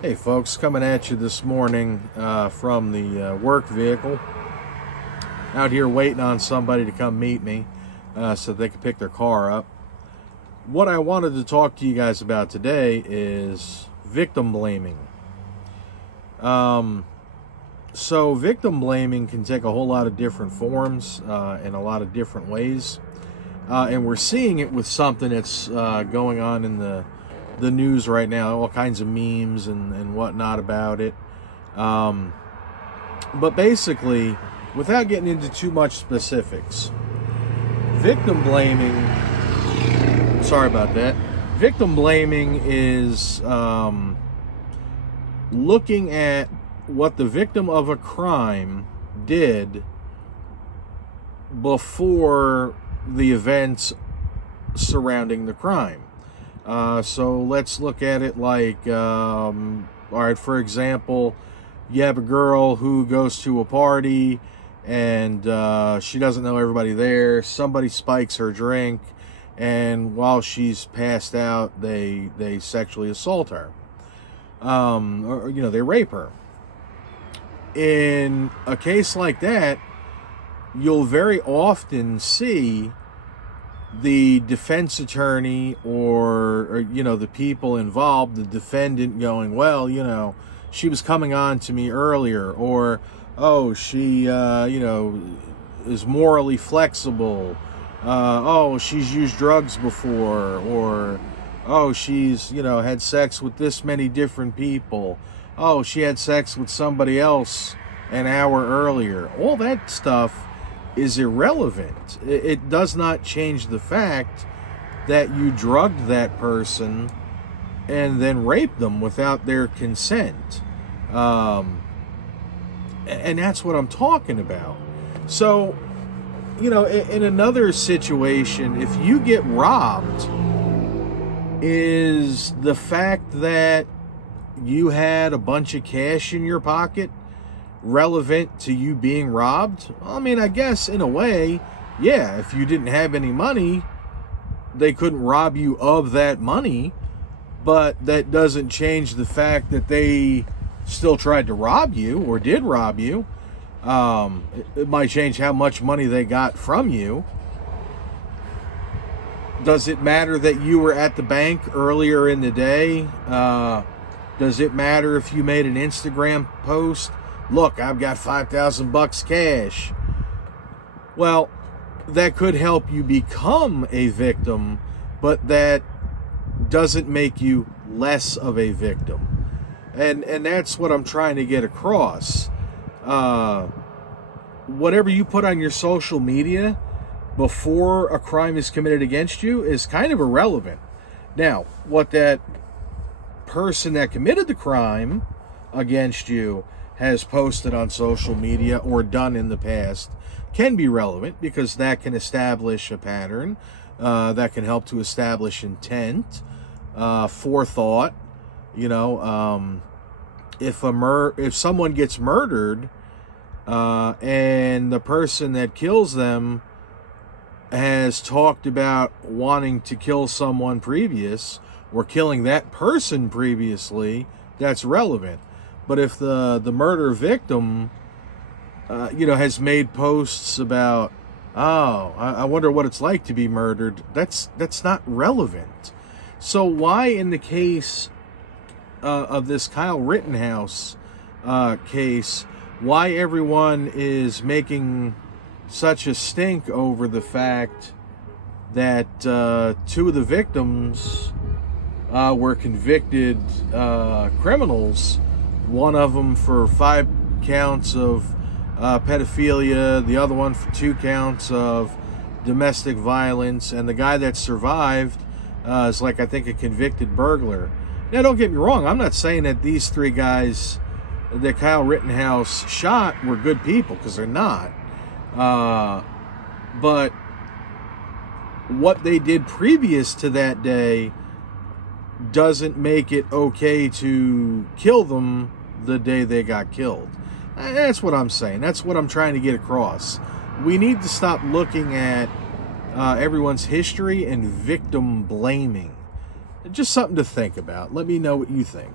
Hey folks, coming at you this morning from the work vehicle. Out here waiting on somebody to come meet me so they can pick their car up. What I wanted to talk to you guys about today is victim blaming. So victim blaming can take a whole lot of different forms in a lot of different ways. And we're seeing it with something that's going on in the news right now, all kinds of memes and whatnot about it. But basically, without getting into too much specifics, victim blaming, sorry about that, victim blaming is looking at what the victim of a crime did before the events surrounding the crime. So let's look at it like, all right, for example, you have a girl who goes to a party and she doesn't know everybody there. Somebody spikes her drink, and while she's passed out, they sexually assault her. Or they rape her. In a case like that, you'll very often see the defense attorney or the people involved, the defendant, going, well, she was coming on to me earlier, or oh, she is morally flexible, oh, she's used drugs before, or oh, she's had sex with this many different people, oh, she had sex with somebody else an hour earlier. All that stuff is irrelevant. It does not change the fact that you drugged that person and then raped them without their consent. And that's what I'm talking about. So, in another situation, if you get robbed, is the fact that you had a bunch of cash in your pocket relevant to you being robbed? I mean, I guess in a way, yeah, if you didn't have any money, they couldn't rob you of that money, but that doesn't change the fact that they still tried to rob you or did rob you. It might change how much money they got from you. Does it matter that you were at the bank earlier in the day? Does it matter if you made an Instagram post? Look, I've got $5,000 cash. Well, that could help you become a victim, but that doesn't make you less of a victim. And that's what I'm trying to get across. Whatever you put on your social media before a crime is committed against you is kind of irrelevant. Now, what that person that committed the crime against you has posted on social media or done in the past can be relevant, because that can establish a pattern, that can help to establish intent, forethought. If someone gets murdered and the person that kills them has talked about wanting to kill someone previous or killing that person previously, that's relevant. But if the murder victim, has made posts about, oh, I wonder what it's like to be murdered, that's not relevant. So why, in the case of this Kyle Rittenhouse case, why everyone is making such a stink over the fact that two of the victims were convicted criminals? One of them for 5 counts of pedophilia, the other one for 2 counts of domestic violence, and the guy that survived is I think a convicted burglar. Now, don't get me wrong, I'm not saying that these 3 guys that Kyle Rittenhouse shot were good people, because they're not. But what they did previous to that day doesn't make it okay to kill them the day they got killed. That's what I'm saying. That's what I'm trying to get across. We need to stop looking at everyone's history and victim blaming. Just something to think about. Let me know what you think.